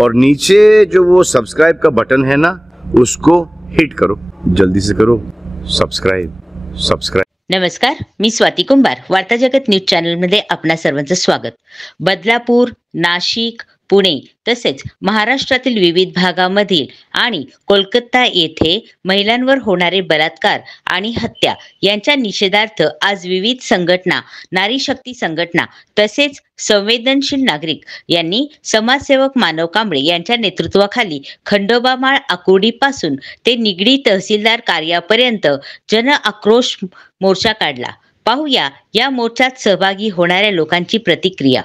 और नीचे जो वो सब्सक्राइब का बटन है ना, उसको हिट करो, जल्दी से करो सब्सक्राइब। नमस्कार, मी स्वाती कुंभार. वार्ता जगत न्यूज चॅनल मध्ये आपणा सर्वांचं स्वागत. बदलापूर, नाशिक, पुणे तसेच महाराष्ट्रातील विविध भागामधील आणि कोलकाता येथे महिलांवर होणारे बलात्कार आणि हत्या यांच्या निषेधार्थ आज विविध संघटना, नारी शक्ती संघटना तसेच संवेदनशील नागरिक यांनी समाजसेवक मानव कांबळे यांच्या नेतृत्वाखाली खंडोबामाळ आकुर्डी पासून ते निगडी तहसीलदार कार्यापर्यंत जन आक्रोश मोर्चा काढला. पाहूया या मोर्चात सहभागी होणाऱ्या लोकांची प्रतिक्रिया.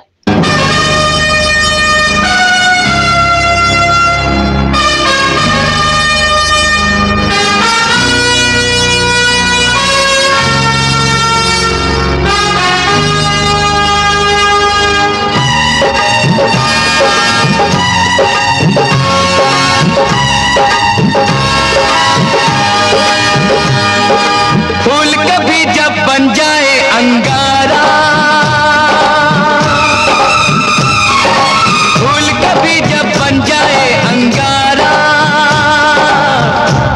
फूल कभी जब बन जाए अंगारा, फूल कभी जब बन जाए अंगारा,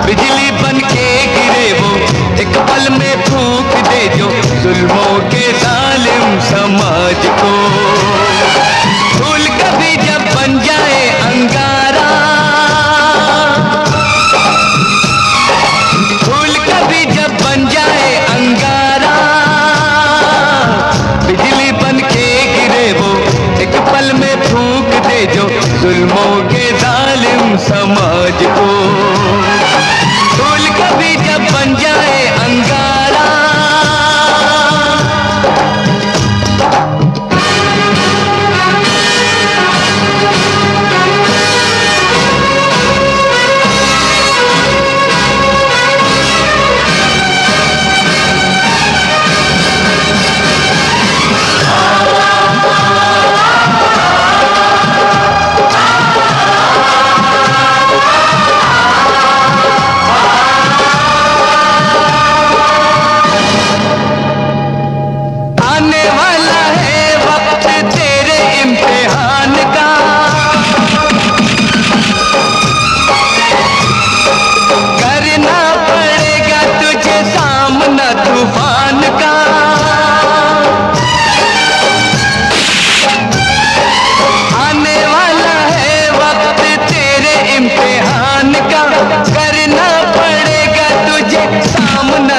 बिजली बन के गिरे वो एक पल में फूंक दे जो जुल्मों के जालिम समाज को. फूल कभी जब बन जाए अंगारा, फूल कभी जब बन जाए अंगारा, बिजली बन के गिरे वो एक पल में फूंक दे जो जुल्मों के जालिम समाज को. फूल कभी जब बन जाए अंगारा,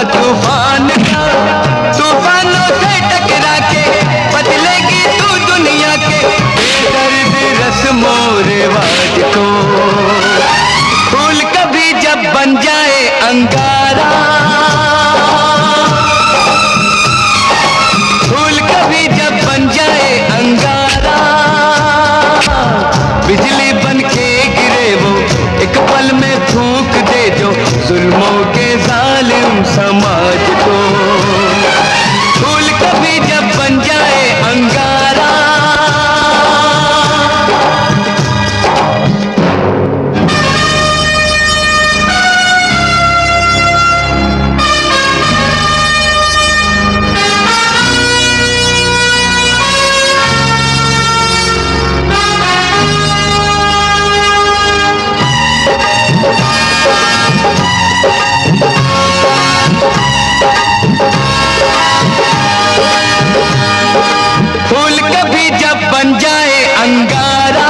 तूफान का, तूफानों से टकरा के बदलेगी तू दुनिया के बेदर्द रस्मों रिवाज को. फूल कभी जब बन जाए अंगारा, फूल कभी जब बन जाए अंगारा, बिजली बन के गिरे वो एक पल में फूंक दे जो जुल्मों के जालिम समाज को. फूल कभी जब बन जाए अंगारा, फूल कभी जब बन जाए अंगारा,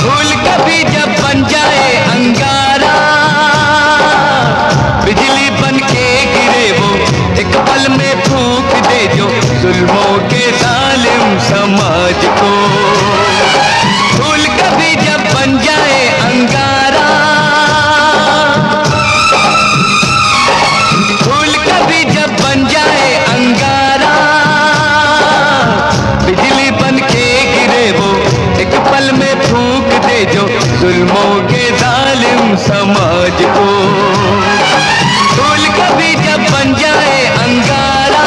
फूल कभी जब बन जाए अंगारा, बिजली बन के गिरे वो एक पल में फूंक दे जो जुल्मों के जालिम समाज को. फूल कभी जब बन जाए अंगारा, फूल कभी जब बन जाए अंगारा, बिजली बन के गिरे वो एक पल में फूंक दे जो जुल्मों के जालिम समाज को. फूल कभी जब बन जाए अंगारा,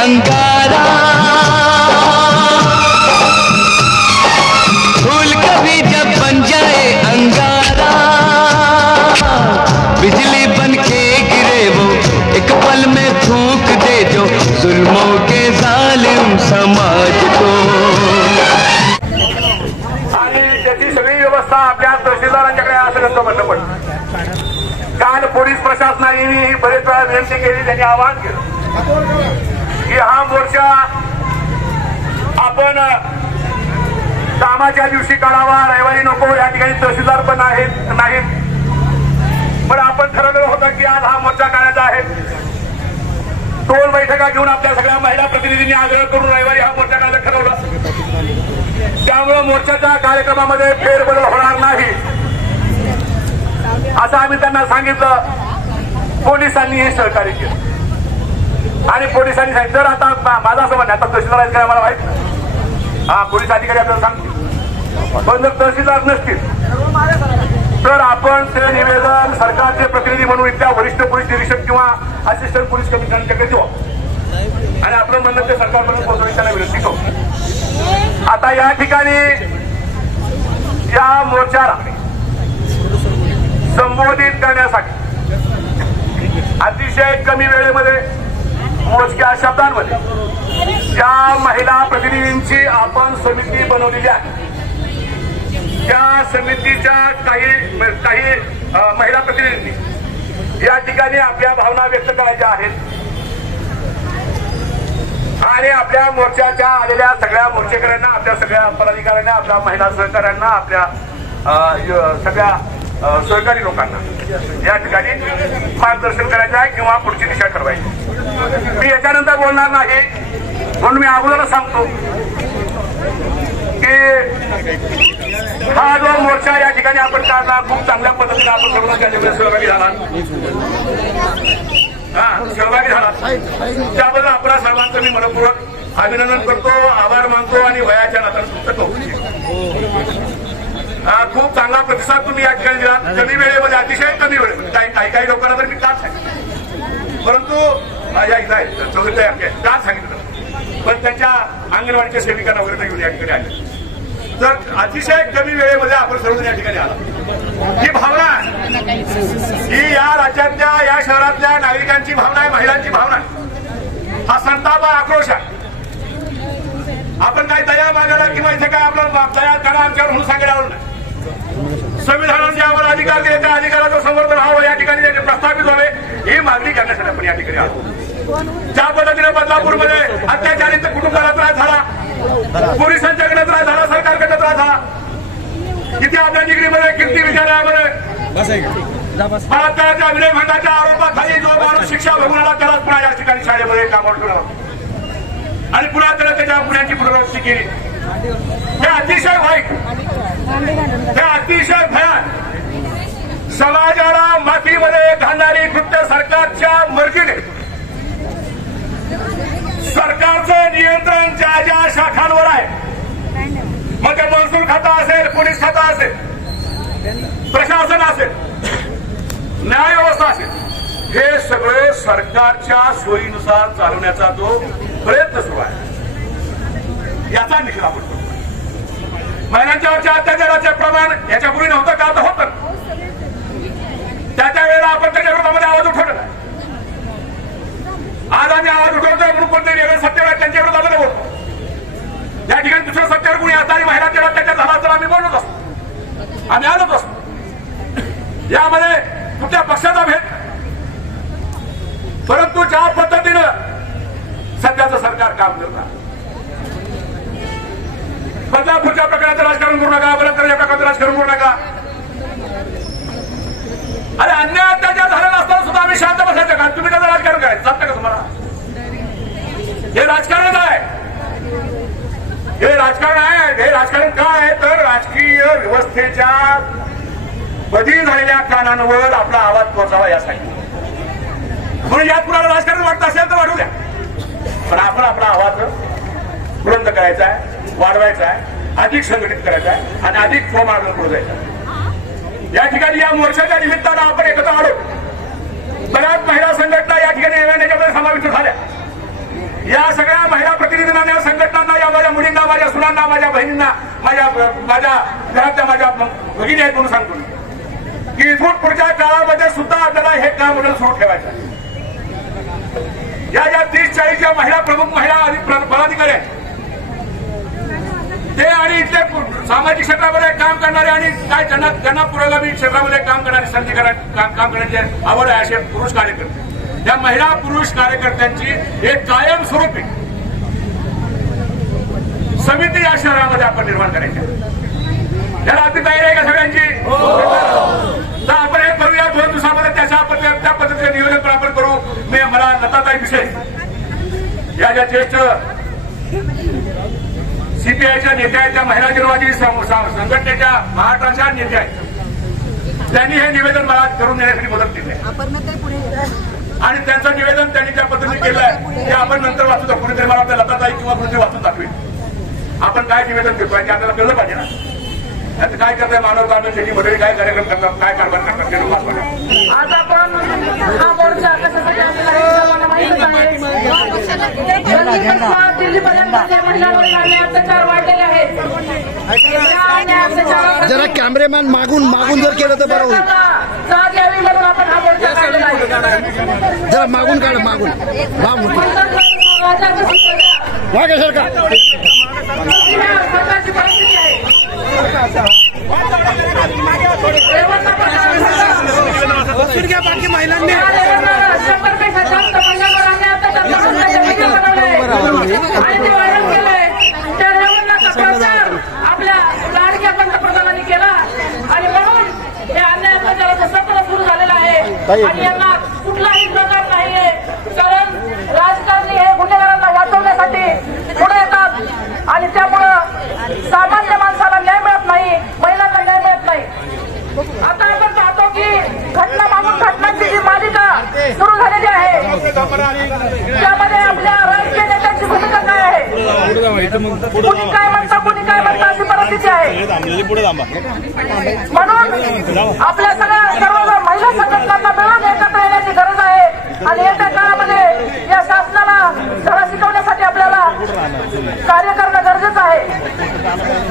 अंगारा, फूल कभी जब बन जाए अंगारा, बिजली बन के गिरे वो एक पल में फूंक दे जो जुल्मों के जालिम समाज को। आणि त्याची सगळी व्यवस्था आपल्या तहसीलदारांच्याकडे असं त्यांचं म्हणणं पडलं. काल पोलीस प्रशासनाने बरेच वेळा विनंती केली, त्यांनी आवाहन केलं की हा मोर्चा आपण कामाच्या दिवशी काढावा, रविवारी नको. या ठिकाणी तहसीलदार पण नाहीत, पण आपण ठरवलं होतं की आज हा मोर्चा काढायचा आहे. टोल बैठका घेऊन आपल्या सगळ्या महिला प्रतिनिधींनी आग्रह करून रविवारी हा मोर्चा काढायला ठरवलं. त्यामुळे मोर्चाच्या कार्यक्रमामध्ये फेरबदल होणार नाही असं आम्ही त्यांना सांगितलं. पोलिसांनी हे सहकार्य केलं आणि पोलिसांनी सांगितलं. तर आता माझं असं म्हणणं, आता तहसीलदार आहेत का मला माहित, हा पोलीस अधिकारी आपल्याला सांगतील, पण जर तहसीलदार नसतील तर आपण ते निवेदन सरकारचे प्रतिनिधी म्हणून इथल्या वरिष्ठ पोलीस निरीक्षक किंवा असिस्टंट पोलीस कमिशनरकडे देऊ आणि आपलं म्हणणं ते सरकारपर्यंत पोहोचवण्याची त्यांना विनंती करू. आता या ठिकाणी या मोर्चाला संबोधित करण्यासाठी अतिशय कमी वेळेमध्ये मोजक्या शब्दांमध्ये ज्या महिला प्रतिनिधींची आपण समिती बनवलेली आहे, त्या समितीच्या काही महिला प्रतिनिधींनी या ठिकाणी आपल्या भावना व्यक्त करायच्या आहेत आणि आपल्या मोर्चाच्या आलेल्या सगळ्या मोर्चेकऱ्यांना, आपल्या सगळ्या पदाधिकाऱ्यांना, आपल्या महिला सहकाऱ्यांना, आपल्या सगळ्या सहकारी लोकांना या ठिकाणी मार्गदर्शन करायचं आहे किंवा पुढची दिशा ठरवायची. मी याच्यानंतर बोलणार नाही, म्हणून मी अगोदरच सांगतो की हा जो मोर्चा या ठिकाणी आपण काढला, खूप चांगल्या पद्धतीने आपण सर्व त्याच्यामध्ये सहभागी झाला, त्याबद्दल आपल्या सर्वांचं मी मनपूर्वक अभिनंदन करतो, आभार मानतो आणि वयाच्या नात्याने करतो. खूप चांगला प्रतिसाद तुम्ही या ठिकाणी दिला. कमी वेळेमध्ये, अतिशय कमी वेळेमध्ये, काही लोकांना तर मी काच सांगितलं, परंतु या इथं चौधरी काच सांगितलं, पण त्यांच्या अंगणवाडीच्या सेविकांना वगैरे घेऊन या ठिकाणी आले. तर अतिशय कमी वेळेमध्ये आपण सर्वजण या ठिकाणी आला. ही भावना ही या राज्यातल्या, या शहरातल्या नागरिकांची भावना आहे, महिलांची भावना आहे. हा संताप, आक्रोश आहे. आपण काही दया मागायला किंवा इथे काय आपल्याला दया करा आमच्यावर म्हणून सांगायला आलो नाही. संविधानाने आम्हाला अधिकार दिले, त्या अधिकाराचं संवर्धन व्हावं, या ठिकाणी प्रस्थापित व्हावे, ही मागणी करण्यासाठी आपण या ठिकाणी आलो. ज्या पद्धतीने बदलापूरमध्ये अत्याचारित कुटुंबाला त्रास झाला, पोलिसांच्याकडे त्रास झाला, सरकारकडे त्रास झाला, तिथे आपल्या डिग्रीमध्ये कीर्ती विद्यालयामध्ये बलात्काराच्या विनयभंगाच्या आरोपाखाली जो माणूस शिक्षा भोगून आला त्यालाच पुन्हा या ठिकाणी शाळेमध्ये कामावर ठेवला आणि पुन्हा त्याला त्याच्या पुण्याची पुनरावृत्ती केली. हे अतिशय वाईट, हे अतिशय भयान, समाजाला मातीमध्ये घालणारी कृत्य सरकारच्या मर्जीने, सरकारचं नियंत्रण ज्या ज्या शाखांवर आहे, मग ते महसूल खाता असेल, पोलीस खाता असेल, प्रशासन असेल, न्याय व्यवस्था असेल, हे सगळे सरकारच्या सोयीनुसार चालवण्याचा जो प्रयत्न सुरू आहे याचा निषेध आपण करतो. महिलांच्यावरच्या अत्याचाराचे प्रमाण याच्यापूर्वी नव्हतं का, तर होतं. त्या वेळेला आपण त्याच्या विरोधामध्ये आवाज उठवला नाही. आज आम्ही आवाज उठवतोय म्हणून कोणते वेगळे सत्तेवर त्यांच्या विरोधामध्ये बोलतो. या ठिकाणी दुसऱ्या सत्तेवर कोणी असणारी महिलांच्या अत्याचार झाला तर आम्ही बोलत असतो, आम्ही आलोच असतो. यामध्ये कुठल्या पक्षाचा भेद, परंतु ज्या पद्धतीनं सध्याचं सरकार काम करणार, बदलापूरच्या प्रकारचं राजकारण करू नका, बलात्काराच्या प्रकारचं राजकारण करू नका. अरे अन्याय अत्याचार झालेला असताना सुद्धा आम्ही शांत बसायचं का? तुम्ही त्याचं राजकारण करायचं चालतं का तुम्हाला? हे राजकारण आहे, हे राजकारण आहे. हे राजकारण का आहे तर राजकीय व्यवस्थेच्या बदली झालेल्या कारणांवर आपला आवाज पोहोचावा यासाठी. म्हणून यात कुणाला राजकारण वाटत असेल तर वाढू द्या, पण आपण आपला आवाज बुलंद करायचा आहे, वाढवायचा आहे, अधिक संघटित करायचा आहे आणि अधिक प्रमाणात पुढे जायचं आहे. या ठिकाणी या मोर्चाच्या निमित्तानं आपण एकत्र आलो. बऱ्याच महिला संघटना या ठिकाणी याच्यामध्ये समाविष्ट झाल्या. या भगिनी आहेत म्हणून सांगतो की इथून पुढच्या काळामध्ये सुद्धा आपल्याला हे काम मॉडेल सुरू ठेवायचं आहे. या ज्या 30-40 ज्या महिला प्रमुख महिला पदाधिकारी आहेत ते आणि इथले सामाजिक क्षेत्रामध्ये काम करणारे आणि काय त्यांना पुरोगामी क्षेत्रामध्ये काम करणारे संधी काम करण्याची आवड आहे असे पुरुष कार्यकर्ते, त्या महिला पुरुष कार्यकर्त्यांची एक कायमस्वरूपी समिती या शहरामध्ये आपण निर्माण करायची. त्याला आपली तयारी आहे का सगळ्यांची? तर आपण हे करूया 2 दिवसामध्ये त्या पद्धतीने नियोजन आपण करू. मला लताताई विषय या ज्या ज्येष्ठ सीपीआयच्या नेत्या आहेत, त्या महिला गिरवाजी संघटनेच्या महाराष्ट्राच्या नेत्या आहेत, त्यांनी हे निवेदन मला करून देण्यासाठी मदत केली आणि त्यांचं निवेदन त्यांनी ज्या पद्धतीने केलं आहे ते आपण नंतर वाचू दाखवू. कुणीतरी मला आपल्या लताताई किंवा कुणीतरी वाचून दाखवेल आपण काय निवेदन देतोय ते आपल्याला कळलं पाहिजे ना. काय करताय मानव कामे त्याची मंडळी काय कार्यक्रम करतात, काय कारभार करतात ते आज आपण हा मोर्चा कशासाठी दिल्लीपर्यंत महिलांवर अत्याचार वाढलेले आहेत. जरा कॅमेरामॅन मागून जर केलं तर बरं होईल. साथ यावी म्हणून आपण हा मोर्चा काढलेला आहे. जरा मागून काढ मागून सरकारची परिस्थिती आहे. बाकी महिलांनी शंभरपेक्षा जास्त महिलांवर आपल्या लाडक्या पंतप्रधानांनी केला आणि म्हणून हे अन्याय अत्याचाराचं सत्र सुरू झालेलं आहे आणि यांना कुठलाही प्रकार नाहीये. कारण राजकारणी हे गुन्हेगारांना वाचवण्यासाठी पुढे येतात आणि त्यामुळं सामान्य माणसाला न्याय मिळत नाही, महिलांना न्याय मिळत नाही. आता आपण पाहतो की घटना मागून घटनांची जी मालिका सुरू झालेली आहे त्यामध्ये आपल्या राजकीय नेत्यांची भूमिका काय आहे, कुणी काय म्हणता कुणी काय म्हणता अशी परिस्थिती आहे. म्हणून आपल्या सर्व महिला संघटनांना मिळून एकत्र येण्याची गरज आहे आणि येत्या काळामध्ये या शासनाला धडा शिकवण्यासाठी आपल्याला कार्य करणं गरजेचं आहे.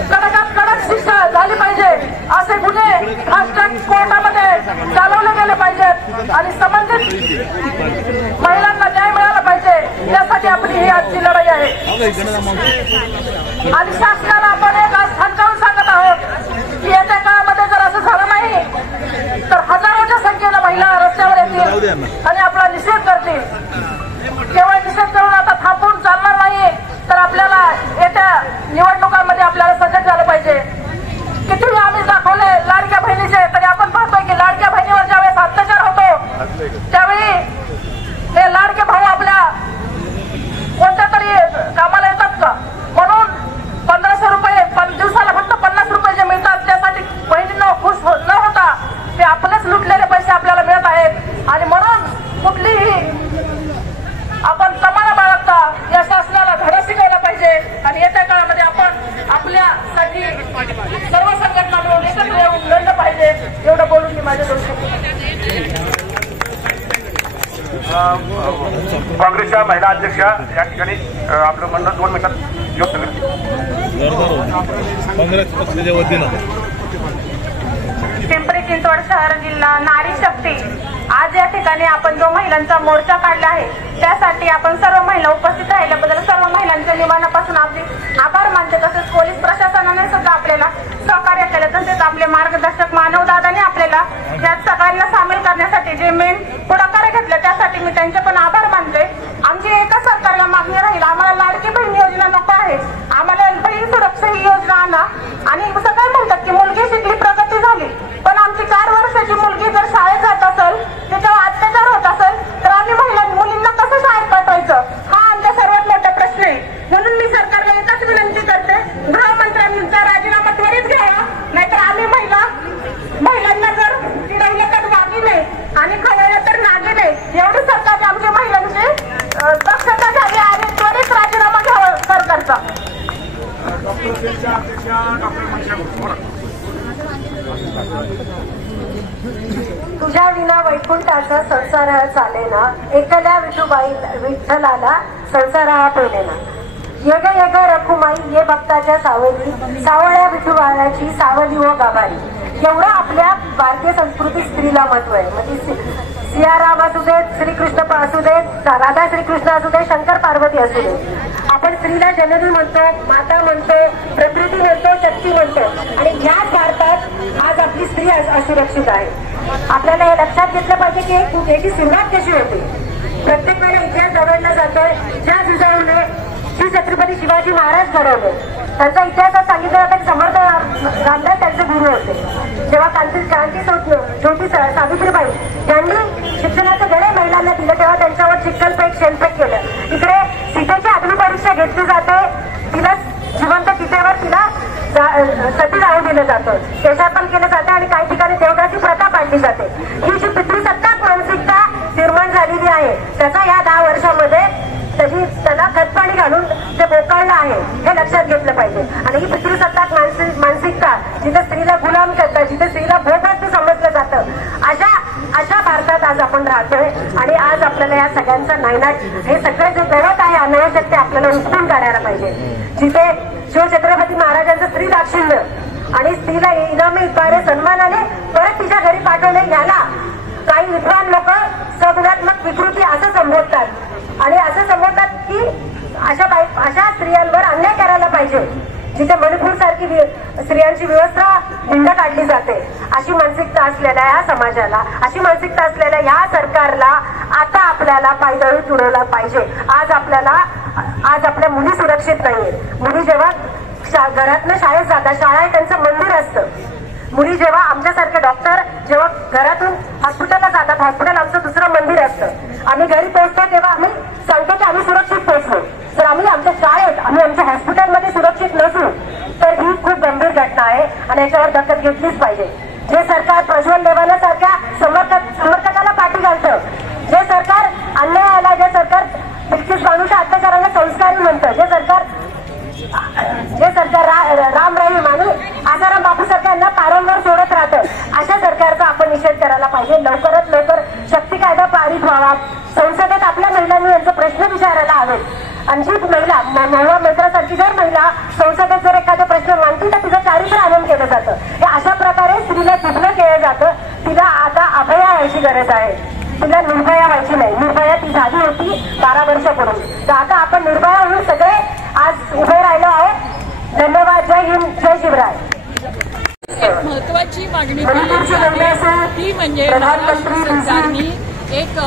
कडकात कडक शिक्षा झाली पाहिजे, असे गुन्हे फास्ट्रॅक कोर्टामध्ये चालवले गेले पाहिजेत आणि संबंधित महिलांना न्याय मिळाला पाहिजे. यासाठी आपली ही आजची लढाई आहे आणि शासनाला आपण एक आज ठणकावून सांगत आहोत की येत्या काळामध्ये जर असं झालं नाही तर हजारोच्या संख्येनं महिला रस्त्यावर येतील आणि आपला निषेध करतील. केवळ निषेध करून आता थांबून चालणार नाही तर आपल्याला येत्या निवडणुकांमध्ये आपल्याला सजग झालं पाहिजे. किती आम्ही दाखवले लाडक्या बहिणीचे, तरी आपण पाहतोय की लाडक्या बहिणीवर ज्यावेळेस अत्याचार होतो त्यावेळी हे लाडके भाऊ आपल्या कोणत्या तरी कामाला येतात का? म्हणून 1500 रुपये दिवसाला फक्त 50 रुपये जे मिळतात त्यासाठी बहिणींना खुश न होता ते आपलेच लुटलेले पैसे आपल्याला मिळत आहेत आणि म्हणून कुठलीही आपण तमाना बाळगता या शासनाला धडा शिकवला पाहिजे आणि येत्या काळामध्ये आपण आपल्यासाठी सर्व संघटना मिळून एकत्र येऊन लढलं पाहिजे. एवढं बोलून मी माझ्या काँग्रेसच्या महिला अध्यक्षा या ठिकाणी आपलं मंडळ 2 मिनिटात व्यक्त करतील. काँग्रेस पक्षाच्या वतीनं पिंपरी चिंचवड शहर जिल्हा नारी शक्ती आज या ठिकाणी आपण जो महिलांचा मोर्चा काढला आहे त्यासाठी आपण सर्व महिला उपस्थित राहिल्याबद्दल सर्व महिलांच्या मी मनापासून आपले आभार मानते. तसेच पोलीस प्रशासनाने सुद्धा आपल्याला सहकार्य केलं, तसेच आपले मार्गदर्शक मानवदादांनी आपल्याला यात सगळ्यांना सामील करण्यासाठी जे मेन पुढाकार घेतले त्यासाठी मी त्यांचे पण आभार मानते. आमची एका सरकारला मागणी राहील, आम्हाला लाडकी बहीण योजना नको आहे, आम्हाला बहीण सुरक्षा ही योजना आणा. आणि सगळे म्हणतात की मुलगी शिकली प्रगती झाली, पण आमची 4 वर्षाची मुलगी जर शाळेत जात असेल त्याच्यावर अत्याचार होत असेल तर आम्ही मुलींना कसं शाळेत पाठवायचं हा आमचा सर्वात मोठा प्रश्न आहे. म्हणून मी सरकारला एकच विनंती करते, गृहमंत्र्यांचा राजीनामा त्वरित घ्यावा, नाहीतर आम्ही महिलांना जर राहिलं तर वागिले आणि खवळलं तर नागिले. एवढी सरकारने आमच्या महिलांची दक्षता घ्यावी आणि त्वरित राजीनामा घ्यावा सरकारचा. तुझ्या विना वैकुंठाचा संसार हा चालेना, एकल्या विठुबाई विठ्ठलाला संसार हा पेलेना. येग येग रखुमाई ये भक्ताच्या सावली, सावळ्या विठुबाळाची सावली व गाभारी. एवढं आपल्या भारतीय संस्कृतीत स्त्रीला महत्व आहे. म्हणजे सियाराम असू देत, श्रीकृष्ण असू देत, राधा श्रीकृष्ण असू दे, शंकर पार्वती असू दे, आपण स्त्रीला जननी म्हणतो, माता म्हणतो, प्रकृती म्हणतो, शक्ती म्हणतो. आणि याच भारतात आज आपली स्त्री असुरक्षित आहे. आपल्याला हे लक्षात घेतलं पाहिजे की याची सुरुवात कशी होते. प्रत्येक वेळेला इतिहास दवडला जातोय. ज्या जिजाऊने श्री छत्रपती शिवाजी महाराज घडवले, त्यांचा इतिहासात सांगितलं जातं की समर्थ रामदास त्यांचे गुरु होते. जेव्हा क्रांती छोटी सावित्रीबाई यांनी शिक्षणाचे धडे महिलांना दिले, तेव्हा त्यांच्यावर चिखलपेक शेणपेक केलं. इकडे सीतेची अग्निपरीक्षा घेतली जाते, तिला जिवंत चितेवर तिला सती जाळून दिलं जातं, केशार्पण केलं जातं आणि काही ठिकाणी देवदासी प्रथा पाडली जाते. ही जी पितृसत्ताक मानसिकता निर्माण झालेली आहे, त्याचा या 10 वर्षामध्ये त्याला खतपाणी घालून ते बोकाळलं आहे, हे लक्षात घेतलं पाहिजे. आणि ही पितृसत्ताक मानसिकता जिथे स्त्रीला गुलाम करतात, जिथे स्त्रीला भोगवत समजलं जातं, अशा भारतात आज आपण राहतोय. आणि आज आपल्याला या सगळ्यांचा नायनाट, हे सगळे जे गवत आहे अनावश्यक, ते आपल्याला उचलून काढायला पाहिजे. जिथे शिवछत्रपती महाराजांचं स्त्री दाक्षिण्य आणि स्त्रीला इनामी इतबारे सन्मानाने परत तिच्या घरी पाठवणे, याला काही विद्वान लोक सगुणात्मक विकृती असं संबोधतात. आणि असं संबोधतात की अशा स्त्रियांवर अन्याय करायला पाहिजे. जिथे मणिपूर सारखी स्त्रियांची व्यवस्था हिंड काढली जाते, अशी मानसिकता असलेल्या या समाजाला, अशी मानसिकता असलेल्या या सरकारला आता आपल्याला पायदळी तुडवला पाहिजे. आज आपल्या मुली सुरक्षित नाहीये. मुली जेव्हा घरातनं शाळेत जातात, शाळा हे त्यांचं मंदिर असतं. मुली जेव्हा आमच्यासारखे डॉक्टर जेव्हा घरातून हॉस्पिटलला जातात, हॉस्पिटल आमचं दुसरं मंदिर असतं. आम्ही घरी पोहोचतो तेव्हा आम्ही सांगतो की आम्ही सुरक्षित पोहोचलो. जर आम्ही आमच्या शाळेत, आम्ही आमच्या हॉस्पिटलमध्ये सुरक्षित नसू तर ही खूप गंभीर घटना आहे आणि याच्यावर दखल घेतलीच पाहिजे. जे सरकार प्रज्वल देवालासारख्या समर्थकाला पाठी घालतं, जे सरकार अन्यायाला, जे सरकार बिल्किस बानूच्या अत्याचाराला संस्कारी म्हणतं, जे सरकार राम रहीम आणि आसाराम बापू सरकारना पारंवार सोडत राहतं, अशा सरकारचा आपण निषेध करायला पाहिजे. लवकरात लवकर शक्ती कायदा पारित व्हावा. संसदेत आपल्या महिलांनी यांचे प्रश्न विचारायला हवेत. आणि जी महिला महिला मंत्रासारखी जर महिला संसदेत जर एखादा प्रश्न मांडती तर तिचं चारित्र्य हनन केलं जातं. हे अशा प्रकारे स्त्रीला दुबळं केलं जातं. तिला आता अभया व्हायची गरज आहे. तिला निर्भया व्हायची नाही. निर्भया ती झाली होती 12 वर्षापूर्वी. तर आता आपण निर्भया होऊन सगळे आज उभे राहिलो आहोत. धन्यवाद. जय हिंद, जय शिवराय. एक महत्वाची मागणी ती म्हणजे महाराष्ट्र सरकारने एक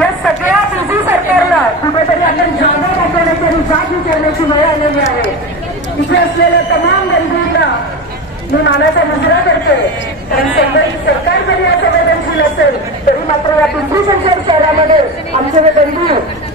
या सगळ्या बिझी सरकारला कुठेतरी आपण जागा दाखवण्याची आणि जाग विचारण्याची वेळ आलेली आहे. इथे असलेल्या तमाम गरीबांना मी मानाचा मुजरा करते. कारण सरकार जरी असंवेदनशील असेल तरी मात्र या पिंपरी चिंचवड शहरामध्ये आमचे हे बंधू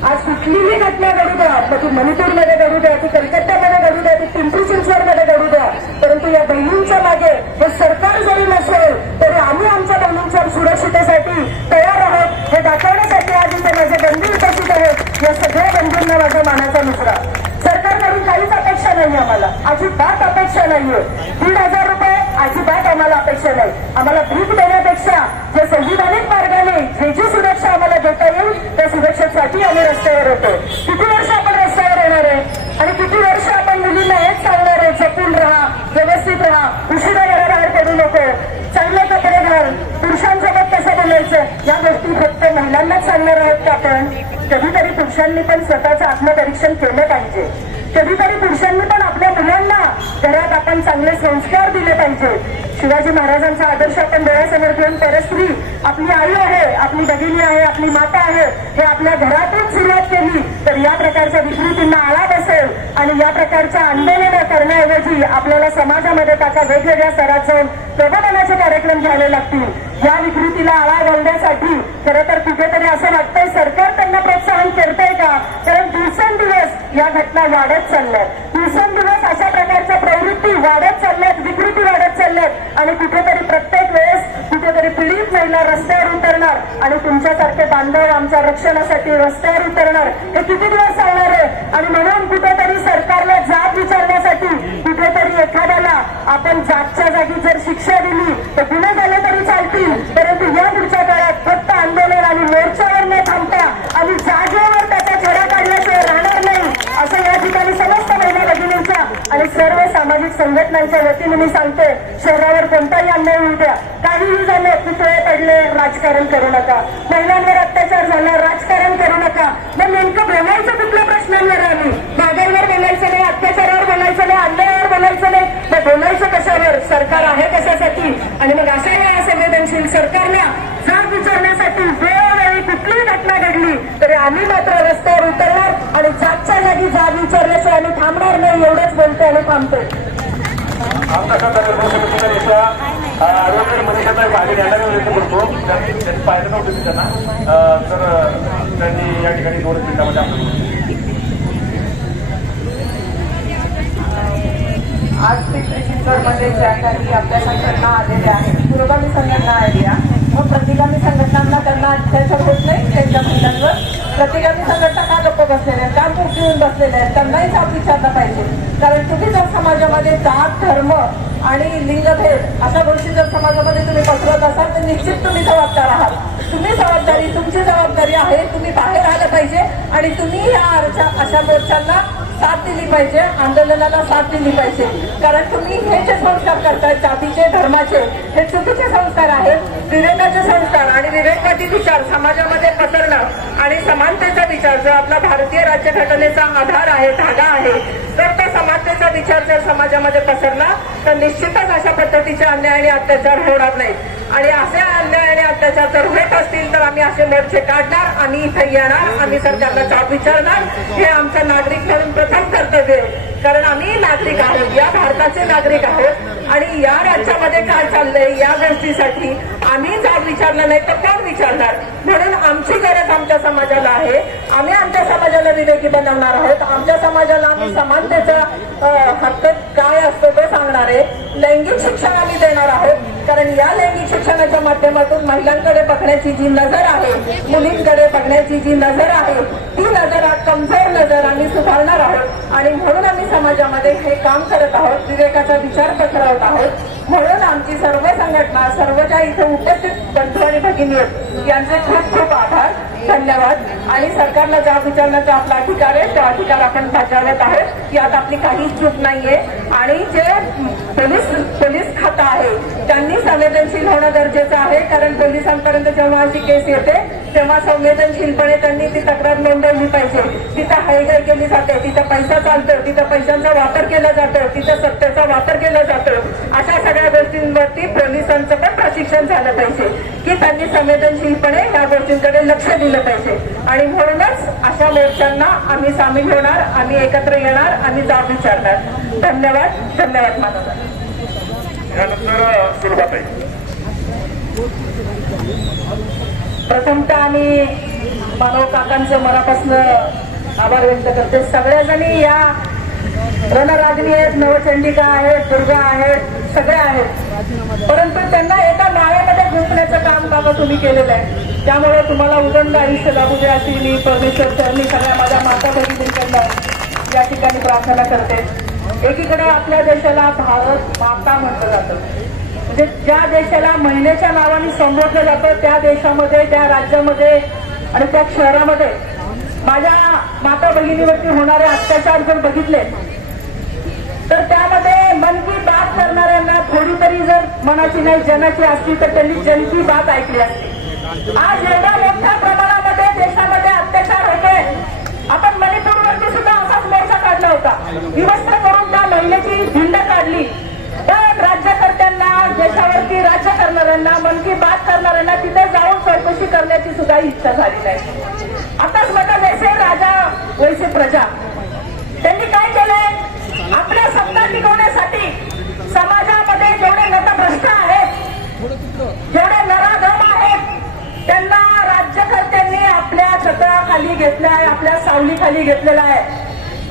आज कुठलीही घटना घडू द्या, मग ती मणिपूरमध्ये घडू द्या, ती कलकत्त्यामध्ये घडू द्या, ती पिंपरी चिंचवडमध्ये घडू द्या, परंतु या बहिणींच्या मागे हे सरकार जरी नसेल तरी आम्ही आमच्या बहिणींच्या सुरक्षितेसाठी तयार आहोत. हे दाखवण्यासाठी आज इथे माझे बंधू उपस्थित आहेत. या सगळ्या बंधूंना माझा मानाचा मुजरा. सरकारकडून काहीच अपेक्षा नाही, आम्हाला अजिबात अपेक्षा नाहीये. 1,500 रुपये अजिबात आम्हाला अपेक्षा नाही. आम्हाला भीक देण्यापेक्षा जे संविधानिक मार्गाने जी सुरक्षा आम्हाला देता येईल त्या सुरक्षेसाठी आम्ही रस्त्यावर होतो. किती वर्ष आपण रस्त्यावर येणार आहे आणि किती वर्ष आपण मुलींना हेच सांगणार आहे, जपून राहा, व्यवस्थित राहा, उशिरा घराबाहेर पडू नको, चांगले कपडे घाल, पुरुषांसोबत कसं बोलायचं, या गोष्टी फक्त महिलांनाच सांगणार आहोत का आपण? कधीतरी पुरुषांनी पण स्वतःचं आत्मपरीक्षण केलं पाहिजे. कधीतरी पुरुषांनी पण आपल्या मुलांना घरात आपण चांगले संस्कार दिले पाहिजे. शिवाजी महाराजांचा आदर्श आपण डोळ्यासमोर घेऊन परस्त्री आपली आई आहे, आपली भगिनी आहे, आपली माता आहे, हे आपल्या घरातून सुरुवात केली तर या प्रकारच्या विकृतींना आळा बसेल. आणि या प्रकारच्या आंदोलनं करण्याऐवजी आपल्याला समाजामध्ये टाका वेगवेगळ्या स्तरात जाऊन प्रबोधनाचे कार्यक्रम घ्यावे लागतील. या विकृतीला आळा घालण्यासाठी खरं तर कुठेतरी असं वाटतंय सरकार त्यांना प्रोत्साहन करतंय का? कारण दिवसेंदिवस या घटना वाढत चालल्यात. दिवसेंदिवस अशा प्रकारच्या प्रवृत्ती वाढत चालल्यात, विकृती वाढत चालल्यात आणि कुठेतरी प्रत्येक वेळेस कुठेतरी पीडित महिला रस्त्यावर उतरणार आणि तुमच्यासारखे बांधव आमच्या रक्षणासाठी रस्त्यावर उतरणार. हे किती दिवस चालणार आहे? आणि म्हणून कुठेतरी सरकारला जाब विचारण्यासाठी कुठेतरी एखाद्याला आपण जागच्या जागी जर शिक्षा दिली तर गुन्हे झाले तरी चालतील, परंतु या पुढच्या काळात फक्त आंदोलन आणि मोर्चावर न थांबता आणि जागेवर त्याचा राजकारण करू नका, महिलांवर अत्याचार झाल्यावर राजकारण करू नका. मग नेमकं बोलायचं कुठल्या प्रश्नांवर? आम्ही महागाईवर बोलायचं नाही, अत्याचारावर बोलायचं नाही, अन्यायावर बोलायचं नाही, मग बोलायचं कशावर? सरकार आहे कशासाठी? आणि मग अशा या संवेदनशील सरकारला जाब विचारण्यासाठी वेळोवेळी कुठलीही घटना घडली तरी आम्ही मात्र रस्त्यावर उतरणार आणि जागच्या जागी जाब विचारल्याशिवाय आम्ही थांबणार नाही. एवढंच बोलतोय आणि थांबतोय. आरोग्य मनीषाचा भाग घ्यायला विनंती करतो. त्यांनी पाहिलं नव्हतं मी त्यांना, तर त्यांनी या ठिकाणी 2 मिनिटांमध्ये आज पिंपरी चिंचवडमध्ये ज्या काही आपल्या संघटना आलेल्या आहेत, पुरोगामी संघटना आलेल्या, मग प्रतिगामी संघटनांना त्यांना अत्याचार होत नाही त्यांच्या महिलांवर. प्रतिगामी संघटना का लोक बसलेले आहेत, का मुख घेऊन बसलेले आहेत, त्यांनाही जाब विचारला पाहिजे. कारण तुम्ही जर समाजामध्ये जात, धर्म आणि लिंगभेद अशा गोष्टी जर समाजामध्ये तुम्ही पसरवत असाल तर निश्चित तुम्ही जबाबदार आहात. तुमची जबाबदारी आहे. तुम्ही बाहेर आलं पाहिजे आणि तुम्ही या अशा मोर्चांना साथ दिली पाहिजे, आंदोलनाला साथ दिली पाहिजे. कारण तुम्ही हे जे संस्कार करताय जातीचे, धर्माचे, हे चुकीचे संस्कार आहेत. विवेकाचे संस्कार आणि विवेकवादी विचार समाजामध्ये पसरणं आणि समानतेचा विचार जो आपला भारतीय राज्यघटनेचा आधार आहे, धागा आहे, तर त्या समानतेचा विचार जर समाजामध्ये पसरला तर निश्चितच अशा पद्धतीचे अन्याय आणि अत्याचार होणार नाहीत. आणि असे अन्याय आणि अत्याचार जर होत असतील तर आम्ही असे मोर्चे काढणार, आम्ही इथे येणार, आम्ही सरकारला जाब विचारणार. हे आमचं नागरिक म्हणून प्रथम कर्तव्य आहे. कारण आम्ही नागरिक आहोत, या भारताचे नागरिक आहोत आणि या राज्यामध्ये काय चाललंय या गोष्टीसाठी आम्ही जाब विचारला नाही तर कोण विचारणार? म्हणून आमची गरज आमच्या समाजाला आहे. आम्ही आमच्या समाजाला विवेकी बनवणार आहोत. आमच्या समाजाला आम्ही समानतेचा हक्क काय असतो ते सांगणार आहे. लैंगिक शिक्षण आम्ही देणार आहोत. कारण या लैंगिक शिक्षणाच्या माध्यमातून महिलांकडे बघण्याची जी नजर आहे, मुलींकडे बघण्याची जी नजर आहे, ती नजर कमजोर नजर आम्ही सुधारणार आहोत. आणि म्हणून आम्ही समाजामध्ये हे काम करत आहोत, विवेकाचा विचार पसरवत आहोत. म्हणून आमची सर्व संघटना, सर्व ज्या इथे उपस्थित बंधू आणि भगिनी आहेत यांचे खूप खूप आभार, धन्यवाद. आणि सरकारला जाब विचारण्याचा आपला अधिकार आहे, तो अधिकार आपण बजावत आहोत. यात आपली काहीच चूक नाहीये. आणि जे पोलीस खातं आहे त्यांनी संवेदनशील होणं गरजेचं आहे. कारण पोलिसांपर्यंत जेव्हा अशी केस येते तेव्हा संवेदनशीलपणे त्यांनी ती तक्रार नोंदवली पाहिजे. तिथं हायगाय केली जाते, तिथं पैसा चालतो, तिथं पैशांचा वापर केला जातो, तिथं सत्तेचा वापर केला जातो. अशा सगळ्या गोष्टींवरती पोलिसांचं पण प्रशिक्षण झालं पाहिजे की त्यांनी संवेदनशीलपणे या गोष्टींकडे लक्ष दिलं पाहिजे. आणि म्हणूनच अशा मोर्चांना आम्ही सामील होणार, आम्ही एकत्र येणार, आम्ही जाब विचारणार. धन्यवाद. धन्यवाद मानवता. यानंतर सुरुवात आहे. प्रथमतः आम्ही मानव काकांचं मनापासून आभार व्यक्त करते. सगळ्याजणी या रणरागिणी आहेत, नवचंडिका आहेत, दुर्गा आहेत, सगळ्या आहेत. परंतु त्यांना एका माळेमध्ये गुंफण्याचं काम बाबा तुम्ही केलेलं आहे. त्यामुळे तुम्हाला उदंड आयुष्य लाभू दे अशी मी परमेश्वर चरणी सगळ्या माझ्या माता भगिनींकडनं या ठिकाणी प्रार्थना करते. एकीकडे आपल्या देशाला भारत माता म्हटलं जातं, म्हणजे ज्या देशाला महिलेच्या नावाने संबोधलं जातं त्या देशामध्ये, त्या राज्यामध्ये आणि त्या शहरामध्ये माझ्या माता भगिनीवरती होणारे अत्याचार जर बघितले तर त्यामध्ये मन की बात करणाऱ्यांना थोडी तरी जर मनाची नाही जनाची असली तर त्यांनी जन की बात ऐकली असती. आज एवढ्या मोठ्या प्रमाणामध्ये देशामध्ये अत्याचार होते. आपण मणिपूरवरती सुद्धा असाच मोर्चा काढला होता. विवस्त्र करून त्या महिलेची भिंड काढली. तर राज्यकर्त्यांना, देशावरती राज्य करणाऱ्यांना, मन की बात करणाऱ्यांना तिथे जाऊन चौकशी करण्याची सुद्धा इच्छा झाली नाही. आताच म्हणतात वैसे राजा वैसे प्रजा. त्यांनी काय केलंय? आपल्या सत्ता टिकवण्यासाठी समाजामध्ये जेवढे नतभ्रष्ट आहेत, जेवढे नराधम आहेत, त्यांना राज्यकर्त्यांनी आपल्या छत्राखाली घेतलं आहे, आपल्या सावलीखाली घेतलेलं आहे.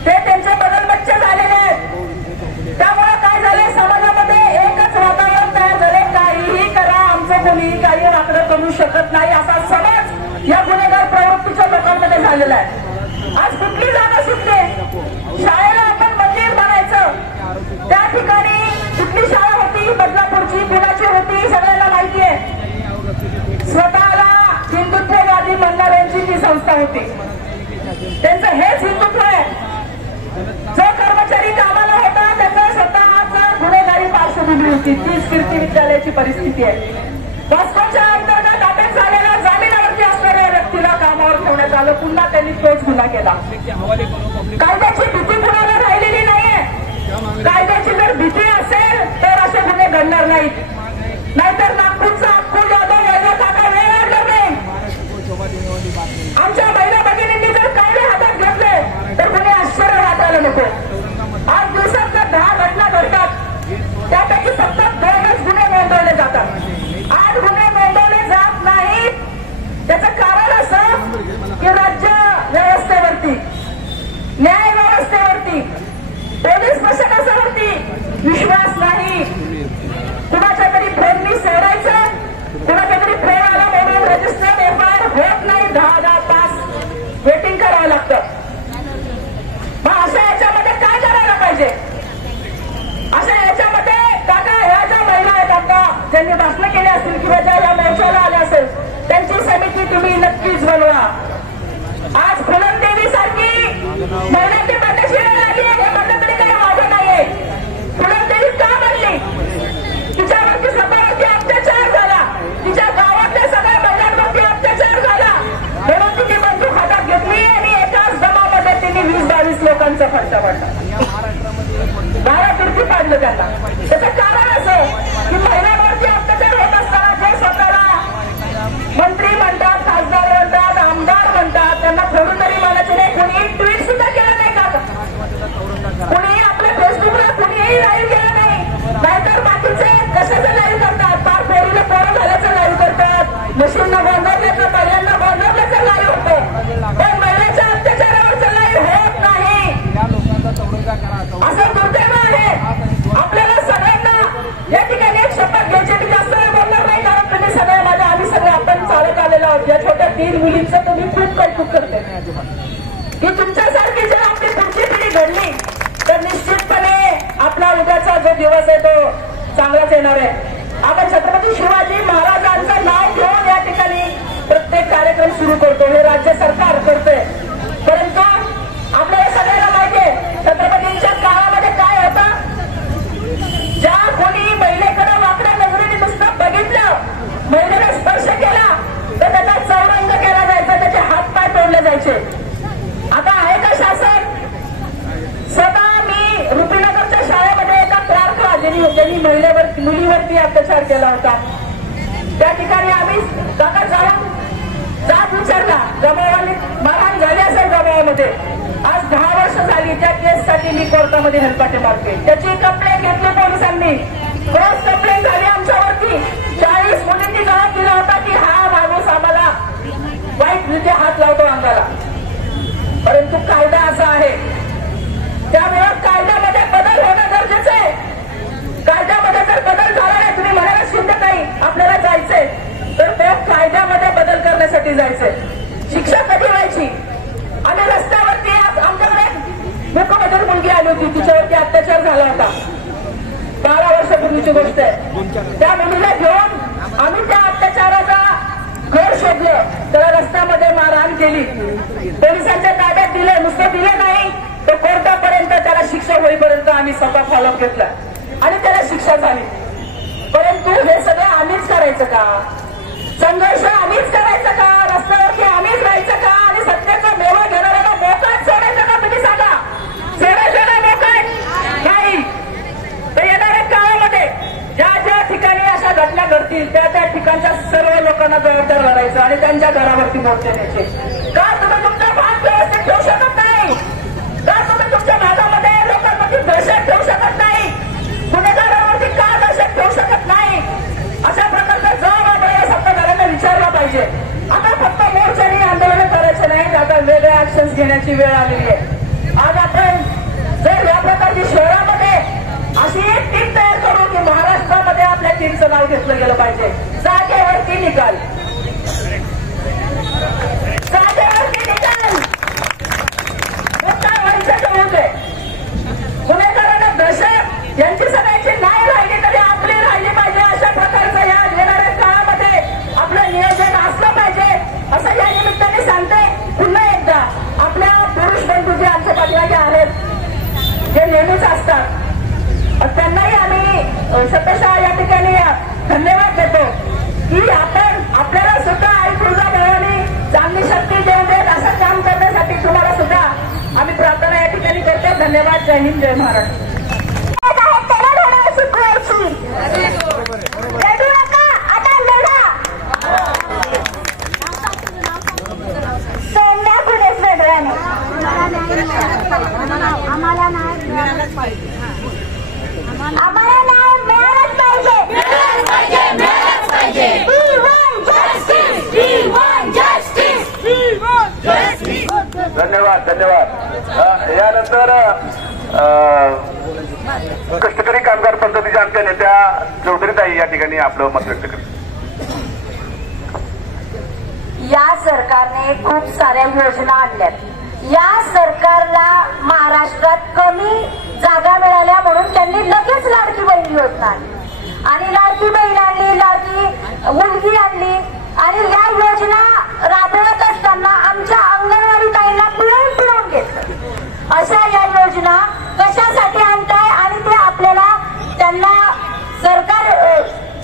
ते त्यांचे बदलबच्चे झालेले आहेत. त्यामुळे काय झाले? समाजामध्ये एकच वातावरण तयार झाले, काहीही करा, आमचं कोणीही काही वाकडं करू शकत नाही असा समज या गुन्हेगार प्रवृत्तीच्या लोकांमध्ये झालेला आहे. आज कुठली जागा सुटते? शाळेला आपण मंदिर बनायचं, त्या ठिकाणी कुठली शाळा होती? बदलापूरची, पुण्याची होती, सगळ्यांना माहिती आहे. स्वतःला हिंदुत्ववादी म्हणणाऱ्यांची ती संस्था होती. त्यांचं हेच हिंदुत्व आहे. जो कर्मचारी कामाला होता त्याचा स्वतःच गुन्हेगारी पार्श्वभूमी होती. तीच कीर्ती विद्यालयाची परिस्थिती आहे. वास्तवाच्या अंतर्गत उभा केला. कायद्याची भीती कुणाला राहिलेली नाहीये. कायद्याची जर भीती असेल तर असे गुन्हे घडणार नाहीत. नाहीतर नागपूरचा अक्कू यादव यायला काका वेळ लागणार नाही. आमच्या महिला भगिनींनी जर कायदे हातात घेतले तर कुणी आश्चर्य वाटायला नको. आज दिवसात जर 10 घटना घडतात त्यापैकी फक्त 2च गुन्हे नोंदवले जातात. 8 गुन्हे नोंदवले जात नाहीत. त्याचं कारण असं की राज्य व्यवस्थेवरती, न्याय व्यवस्थेवरती, पोलीस प्रशासनावरती विश्वास नाही. कुणाच्या तरी प्रेमनी सोडायचं, कुणाच्या तरी प्रेमाला म्हणून रजिस्टर्ड एफआयआर होत नाही. 10 तास वेटिंग करावं लागतं. मग अशा याच्यामध्ये काय करायला पाहिजे? अशा याच्यामध्ये काका ह्या ज्या महिला आहेत आता ज्यांनी भाषणं केली असतील किंवा ज्या या मोर्चाला आल्या असेल त्यांची समिती तुम्ही नक्कीच बनवा. आज फुलनदेवी सारखी महिलांची पाठीशी लागली हे म्हणलं तरी काही वावग नाहीये. फुलनदेवी का बनली? तिच्यावरती स्वतःवरती अत्याचार झाला, तिच्या गावातल्या सगळ्या महिलांवरती अत्याचार झाला म्हणून तिने बंदूक हातात घेतली आणि एकाच जमामध्ये तिने 20-22 लोकांचा फटका पडला. 12 फिरती पाडलं त्यांना. त्याचं कारण असं की महिलांवरती अत्याचार होत असताना जे स्वतःला मंत्री म्हणतात, खासदार म्हणतात, आमदार म्हणतात त्यांना खरून तरी मानायचे नाही. कुणी ट्विट सुद्धा केलं नाही का? कुणी आपल्या फेसबुकला कुणीही लाईव्ह केलं नाही. नाहीतर बाकीचे कशाचं लाईव्ह करतात? फार फेरीला पोरं झाल्याचं लाईव्ह करतात, मशीनला गोंधळल्याचं, महिलांना गोंधळल्याचं लाईव्ह होतं. पण महिलांच्या अत्याचारावरचं लाईव्ह होत नाही. असं दुर्दैव आहे. आपल्याला सगळ्यांना या ठिकाणी एक शपथ घ्यायची. मी जास्त वेळ बोलणार नाही कारण तुम्ही सगळे माझ्या आम्ही सगळे आपण चालत आलेलो आहोत. या छोट्या 3 मुलींचं तुम्ही खूप कौतुक करते की तुमच्यासारखी जर आपली पुढची पिढी घडली तर निश्चितपणे आपला उद्याचा जो दिवस आहे तो चांगलाच येणार आहे. आपण छत्रपती शिवाजी महाराजांचं नाव घेऊन या ठिकाणी प्रत्येक कार्यक्रम सुरू करतो. हे राज्य सरकार करते. परंतु आपल्याला सगळ्यांना माहिती आहे छत्रपतींच्या काळामध्ये काय होतं. ज्या कोणी महिलेकडे वाकड्या नजरेने नुसतं बघितलं, महिलेला स्पर्श केला तर त्याचा चौरंग केला जायचा, त्याचे हातपाय तोडले जायचे. आता आहे का शासन? स्वतः मी रुपीनगरच्या शाळेमध्ये एका क्लार्कला ज्यांनी मुलीवरती अत्याचार केला होता त्या ठिकाणी आम्ही काका जात विचारला. जमावाने मारहाण झाली असेल जमावामध्ये. आज 10 वर्ष झाली त्या केससाठी मी कोर्टामध्ये हेलपाटे मारते. त्याची कंप्लेंट घेतली पोलिसांनी. क्रॉस कंप्लेंट झाली आमच्यावरती. 40 मुलींनी जबाब दिला होता की हा माणूस आम्हाला वाईट रीते हात लावतो अंगाला. परंतु कायदा असा आहे त्यामुळे कायद्यामध्ये बदल होणं गरजेचं आहे. कायद्यामध्ये जर बदल झाला नाही, तुम्ही म्हणाला शिंदेताई आपल्याला जायचंय तर त्या कायद्यामध्ये बदल करण्यासाठी जायचंय. शिक्षा कधी व्हायची? आणि रस्त्यावरती आज आमच्याकडे मुख्यमंत्री मुलगी आली होती, तिच्यावरती अत्याचार झाला होता. 12 वर्षापूर्वीची गोष्ट आहे. त्या मुलीला घेऊन आम्ही त्या अत्याचाराचा घर शोधलं, त्याला रस्त्यामध्ये मारहाण केली, पोलिसांच्या ताब्यात दिलं. नुसतं दिलं नाही तर कोर्टापर्यंत त्याला शिक्षा होईपर्यंत आम्ही स्वतः फॉलोअप घेतला आणि त्याला शिक्षा झाली. परंतु हे सगळं आम्हीच करायचं का? संघर्ष आम्हीच करायचं का? रस्त्यावरती आम्हीच राहायचं का? आणि सत्याचा मेवा घेणाऱ्याला मोकाट सोडायचं का? तुम्ही सांगा. सोडायचं मोकाट नाही. तर येणाऱ्या काळामध्ये ज्या ज्या ठिकाणी अशा घटना घडतील त्या त्या ठिकाणच्या सर्व लोकांना जबाबदार धरायचं आणि त्यांच्या घरावरती मोर्चे द्यायचे. का तुम्ही तुमचा भाग व्यवस्थित ठेवू शकत नाही? का तुम्ही तुमच्या भागामध्ये लोकांवरती दहशत ठेवू शकत नाही? गुन्हेगारांवरती का दहशत ठेवू शकत नाही? अशा प्रकारचा जबाब आपल्याला सत्ताधाऱ्यांना विचारला पाहिजे. आता फक्त मोर्चाने आंदोलन करायचे नाही, आता वेगळ्या ऍक्शन्स घेण्याची वेळ आलेली आहे. आज आपण जर या प्रकारची शहरामध्ये अशी एक टीम तयार करू की महाराष्ट्रामध्ये आपल्या टीमचं नाव घेतलं गेलं पाहिजे. जागेवरती निकाल, जागेवरती निकाल. काय व्हायचं होत आहे? गुन्हेगारांना दहशत यांची सगळ्यांची नाही राहिली तरी आपली राहिली पाहिजे. अशा प्रकारचं या येणाऱ्या काळामध्ये आपलं नियोजन असलं पाहिजे असं या निमित्ताने सांगते. पुन्हा एकदा आपल्या पुरुष बंधू जे आमच्या पाठीमागे आहेत, जे नेहमीच असतात, त्यांनाही आम्ही शतशः या ठिकाणी धन्यवाद देतो की आपण आपल्याला सुद्धा आई तुळजाभवानी चांगली शक्ती देऊ देत असं काम करण्यासाठी तुम्हाला धन्यवाद. जय हिंद, जय महाराष्ट्र. आम्हाला नाही मिळालंच पाहिजे. आम्हाला नाही मिळालंच पाहिजे. धन्यवाद धन्यवाद. यानंतर कष्टकरी कामगार पद्धतीच्या आमच्या नेत्या चौधरीताई या ठिकाणी आपलं मत व्यक्त करतात. या सरकारने खूप साऱ्या योजना आणल्यात. या सरकारला महाराष्ट्रात कमी जागा मिळाल्या म्हणून त्यांनी लगेच लाडकी बहीण योजना आणली आणि लाडकी बहीण आणली, लाडकी मुलगी आणली आणि या योजना राबवत असताना आमच्या अंगणवाडी ताईंना पिळून घेतलं. अशा या योजना कशासाठी आणताय आणि ते आपल्याला त्यांना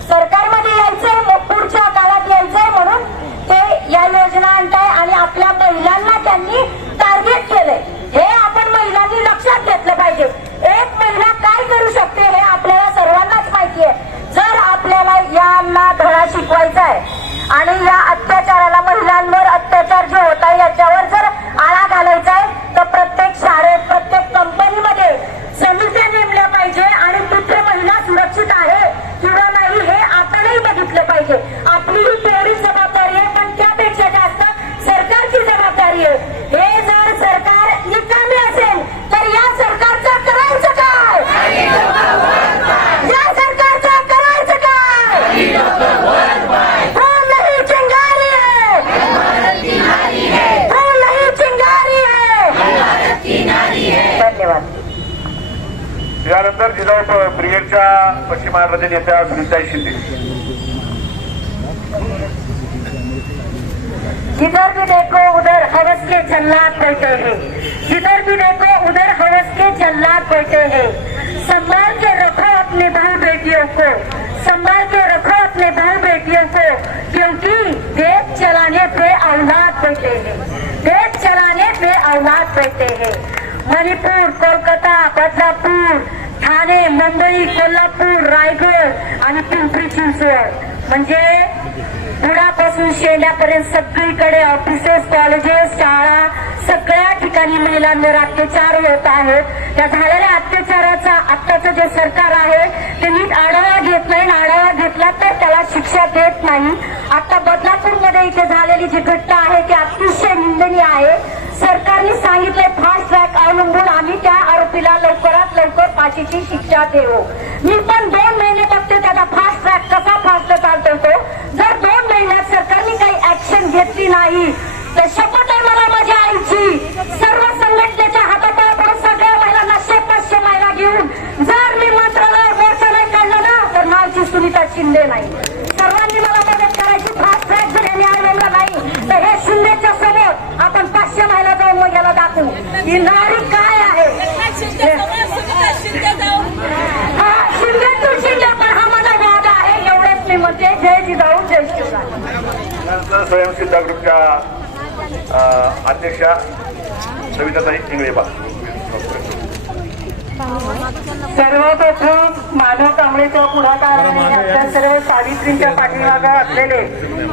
सरकारमध्ये यायचंय, पुढच्या काळात यायचंय म्हणून ते या योजना आणताय आणि आपल्या महिलांना त्यांनी टार्गेट केलंय. हे आपण महिलांनी लक्षात घेतलं पाहिजे. एक महिला काय करू शकते हे आपल्याला सर्वांनाच माहिती आहे. जर आपल्याला यांना धडा शिकवायचा आहे आणि या अत्याचाराला, महिलांवर अत्याचार जे होत आहे याच्यावर जर आळा घालायचा आहे तर प्रत्येक शाळेत, प्रत्येक कंपनीमध्ये समित्या नेमल्या पाहिजे आणि तिथे महिला सुरक्षित आहे किंवा नाही हे आपणही बघितलं पाहिजे. आपली ही तेवढी जबाबदारी आहे, पण त्यापेक्षा जास्त सरकारची जबाबदारी आहे. हे जर सरकार निकामी असेल तर या सरकारचं करायचं काय? या सरकारचं करायचं काय? फूल नहीं चिंगारी है, फूल नहीं चिंगारी है. धन्यवाद. यानंतर जिल्हा ब्रिगेडच्या पश्चिम महाराष्ट्राच्या नेत्या सुनीताई शिंदे. जिधर भी देखो उधर हवस के जल्लाद बैठे हैं. जिधर भी देखो उधर हवस के जल्लाद बैठे हैं. संभाल के रखो अपने बहू बेटियों को, संभाल के रखो अपने बहू बेटियों को, क्योंकि देश चलाने पे औलाद बैठे हैं, देश चलाने पे औलाद बैठे हैं. मणिपुर, कोलकाता, बदलापूर, ठाणे, मुंबई, कोल्हापूर, रायगड आणि पिंपरी चिंचवड म्हणजे बुडापासून शेंड्यापर्यंत सगळीकडे ऑफिसेस, कॉलेजेस, शाळा सगळ्या ठिकाणी महिलांवर अत्याचार होत आहेत. त्या झालेल्या अत्याचाराचा आत्ताचं जे सरकार आहे ते नीट आढावा घेत नाही. आढावा घेतला तर त्याला शिक्षा देत नाही. आता बदलापूरमध्ये इथे झालेली जी घटना आहे ती अतिशय निंदनीय आहे. सरकारने सांगितले फास्ट ट्रॅक अवलंबून आम्ही त्या आरोपीला लवकरात लवकर फाशीची शिक्षा देऊ. मी पण 2 महिने बघते त्याचा फास्ट ट्रॅक कसा फास्ट चालतो तो. जर 2 महिन्यात सरकारने काही ऍक्शन घेतली नाही तर शपथ आहे मला माझ्या आईची, सर्व संघटनेच्या हातापायापुढे सगळ्या महिलांना 500 महिला घेऊन जर मी मंत्रालयावर मोर्चा नाही काढला ना तर नावची सुनीता शिंदे नाही. सर्वांनी मला मदत करायची. फास्ट ट्रॅक जर यांनी आणला नाही तर हे शिंदेच्या समोर आपण 500 महिला जाऊन मग याला दाखवू ही नारी काय आहे. हा शिंदे तू शिंदे पण हा माझा वाद आहे. एवढेच मी म्हणते. जय जिजाऊ, जय शिवराय. स्वयंसिद्धा ग्रुपच्या अध्यक्षा सविताताई इंगळे. सर्वप्रथम माधव कांबळेच्या पुढाकाराने आपल्या सर्व सावित्रींच्या पाठीमागे असलेले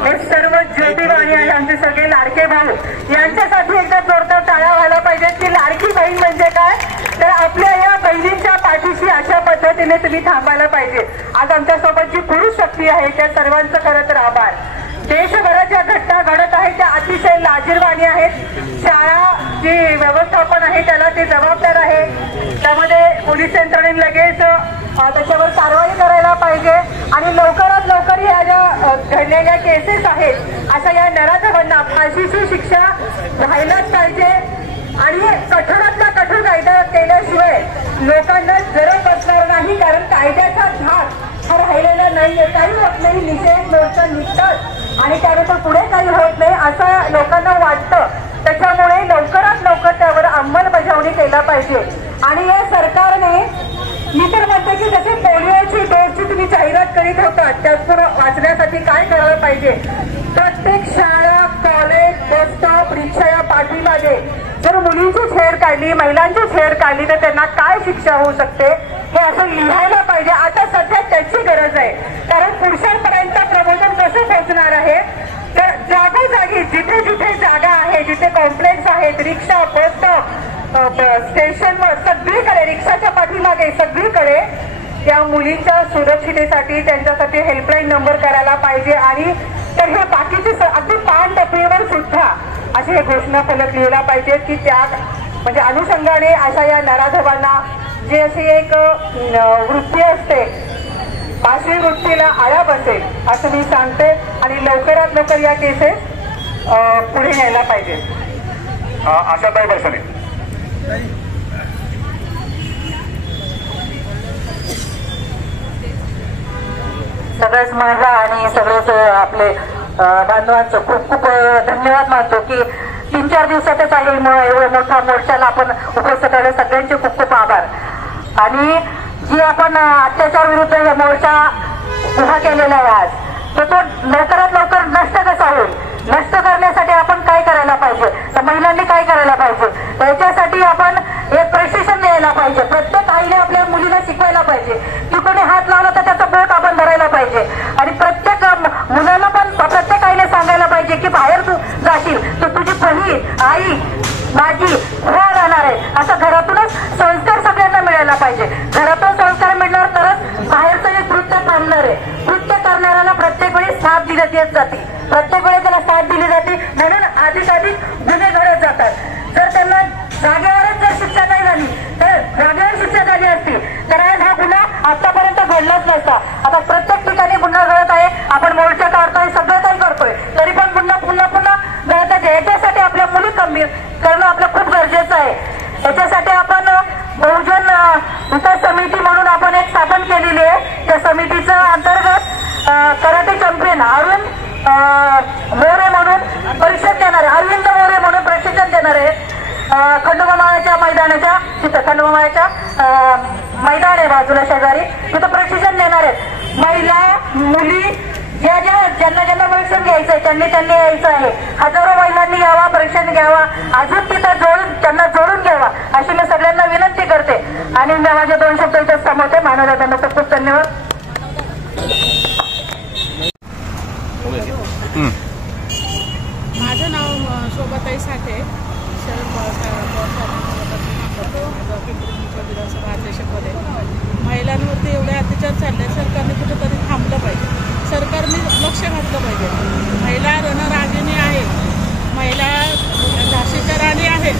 हे सर्व ज्योतिबाई आणि आमचे सगळे लाडके भाऊ यांच्यासाठी एकदा जोरदार टाळ्या व्हायला पाहिजेत. की लाडकी बहीण म्हणजे काय तर आपल्या या बहिणींच्या पाठीशी अशा पद्धतीने तुम्ही थांबायला पाहिजे. आज आमच्यासोबत जी पुरुष शक्ती आहे त्या सर्वांचं खरं तर आभार. देशभरात ज्या घटना घडत आहेत त्या अतिशय लाजिरवाणी आहेत. शाळा जी व्यवस्थापन आहे त्याला ते जबाबदार आहे. त्यामध्ये पोलीस यंत्रणेने लगेच त्याच्यावर कारवाई करायला पाहिजे आणि लवकरात लवकर या ज्या घडलेल्या केसेस आहेत अशा या नराधमांना फाशीची शिक्षा व्हायलाच पाहिजे. आणि कठोरातला कठोर कायदा केल्याशिवाय लोकांना जरब बसणार नाही. कारण कायद्याचा धाक हा राहिलेला नाहीये. काही होत नाही, निषेध मोर्चा निघतात आणि त्यानंतर पुढे काही होत नाही असं लोकांना वाटतं. त्याच्यामुळे लवकरात लवकर त्यावर अंमलबजावणी केला पाहिजे. आणि या सरकारने मी तर म्हणते की जसे पोलिओची डोसची तुम्ही जाहिरात करीत होता त्यातून वाचण्यासाठी काय करायला पाहिजे. प्रत्येक शाळा, कॉलेज, बस स्टॉप, रिक्षा या पाठीमागे जर मुलींची छेड काढली, महिलांची छेड काढली तर त्यांना काय शिक्षा होऊ शकते हे असं लिहायला पाहिजे. आता सध्या त्याची गरज आहे, कारण पुरुषांपर्यंत प्रबोधन कसं पोहोचणार आहे तर जागोजागी जिथे जिथे जागा आहे, जिथे कॉम्प्लेक्स आहेत, रिक्षा, बस स्टॉप, स्टेशनवर, सगळीकडे रिक्षाच्या पाठीमागे सगळीकडे त्या मुलींच्या सुरक्षितेसाठी त्यांच्यासाठी हेल्पलाईन नंबर करायला पाहिजे. आणि तर हे बाकीचे अगदी पान टपरीवर सुद्धा अशी हे घोषणा फलक लिहिला पाहिजेत की त्या म्हणजे अनुषंगाने अशा या नराधमांना जे अशी एक वृत्ती असते पाशवी वृत्तीला आळा बसेल असं मी सांगते. आणि लवकरात लवकर या केसेस पुढे न्यायला पाहिजे. आशाताई बरसने. सगळेच महिला आणि सगळेच आपले बांधवांचं खूप खूप धन्यवाद मानतो की 3-4 दिवसातच आहे एवढ्या मोठ्या मोर्चाला आपण उपस्थित आले. सगळ्यांचे खूप खूप आभार. आणि जी आपण अत्याचार विरुद्ध मोर्चा उभा केलेला आहे आज तो लवकरात लवकर नष्ट कसा होईल, नष्ट करण्यासाठी आपण काय करायला पाहिजे तर महिलांनी काय करायला पाहिजे त्याच्यासाठी आपण एक प्रशिक्षण द्यायला पाहिजे. प्रत्येक आईने आपल्या मुलीला शिकवायला पाहिजे की कोणी हात लावला तर त्याचं बोट आपण धरायला पाहिजे. आणि प्रत्येक मुलाला पण प्रत्येक आईने सांगायला पाहिजे की बाहेर तू जाशील तर तुझी बहीण, आई, माझी ह्या राहणार आहे असं घरातूनच संस्कार सगळ्यांना मिळायला पाहिजे. घरातून संस्कार मिळणार तरच बाहेरचं जे कृत्य थांबणार आहे. कृत्य करणाऱ्याला प्रत्येक वेळी साथ दिली जाते, प्रत्येक वेळी त्याला साथ दिली जाते, म्हणून अधिकाधिक गुन्हे घडत जातात. जर त्यांना जागेवरच जर शिक्षा नाही झाली तर जागेवर शिक्षा झाली असती तर आज हा गुन्हा आतापर्यंत घडलाच नसता. आता प्रत्येक ठिकाणी गुन्हा घडत आहे, आपण मोर्चा काढतोय, सगळं काही करतोय, तरी पण पुन्हा पुन्हा पुन्हा घडत आहे. याच्यासाठी आपल्या मुली गंभीर करणं आपलं खूप गरजेचं आहे. याच्यासाठी आपण बहुजन विकास समिती म्हणून आपण एक स्थापन केलेली आहे. त्या समितीच्या अंतर्गत कराटे चॅम्पियन अरविंद मोरे म्हणून परिषद देणार आहे, अरविंद मोरे म्हणून प्रशिक्षण देणार आहे. खंडोबामाळ्याच्या मैदानाच्या तिथं खंडोबामाळ्याच्या मैदान आहे बाजूला शेजारी, तिथं प्रशिक्षण देणार आहेत. महिला मुली ज्यांना प्रशिक्षण घ्यायचं आहे त्यांनी यायचं आहे. हजारो महिलांनी यावा, प्रशिक्षण घ्यावा, अजून तिथं त्यांना जोडून घ्यावा अशी मी सगळ्यांना विनंती करते. आणि मी माझे 2 शब्द इथं थांबवते. मानवदादांना खूप खूप धन्यवाद. माझं नाव शोभाताई साठे, शरद विधानसभा अध्यक्षपदे. महिलांवरती एवढे अत्याचार चालले, सरकारने कुठेतरी थांबलं पाहिजे, सरकारने लक्ष घातलं पाहिजे. महिला रणरागिणी आहेत, महिला झाशीच्या राणी आहेत.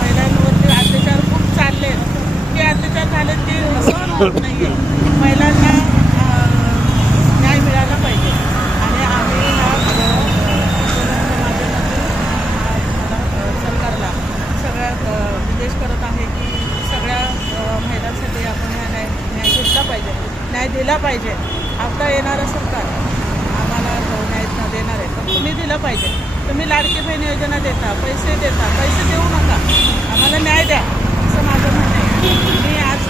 महिलांवरती अत्याचार खूप चालले, इतके अत्याचार झाले ते सहन होत नाही आहे. महिलांना न्याय मिळाला पाहिजे. आणि आम्ही सरकारला सगळ्या निर्देश करत आहे की सगळ्या महिलांसाठी आपण न्याय घेतला पाहिजे, न्याय दिला पाहिजे. आता येणारं सरकार आम्हाला न्याय देणार आहे पण तुम्ही दिलं पाहिजे. तुम्ही लाडकी बहीण योजना देता, पैसे देऊ नका, आम्हाला न्याय द्या असं माझं म्हणणं आहे. मी आज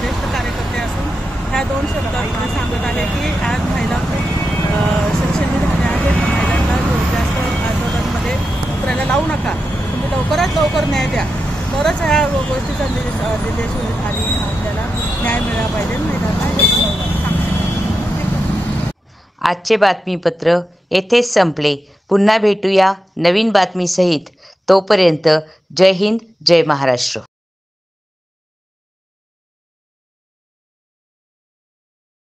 ज्येष्ठ कार्यकर्ते असून ह्या 2 शब्दात सांगत आहे की आज महिला शिक्षण झाल्या आहेत. महिलांना जास्त आंदोलनामध्ये उतरायला लावू नका, तुम्ही लवकरात लवकर न्याय द्या, तरच ह्या गोष्टीचा निर्देश होईल आणि आपल्याला न्याय मिळाला पाहिजे महिलांना. आजचे बातमीपत्र येथेच संपले. पुन्हा भेटूया नवीन बातमीसहित. तोपर्यंत जय हिंद, जय महाराष्ट्र.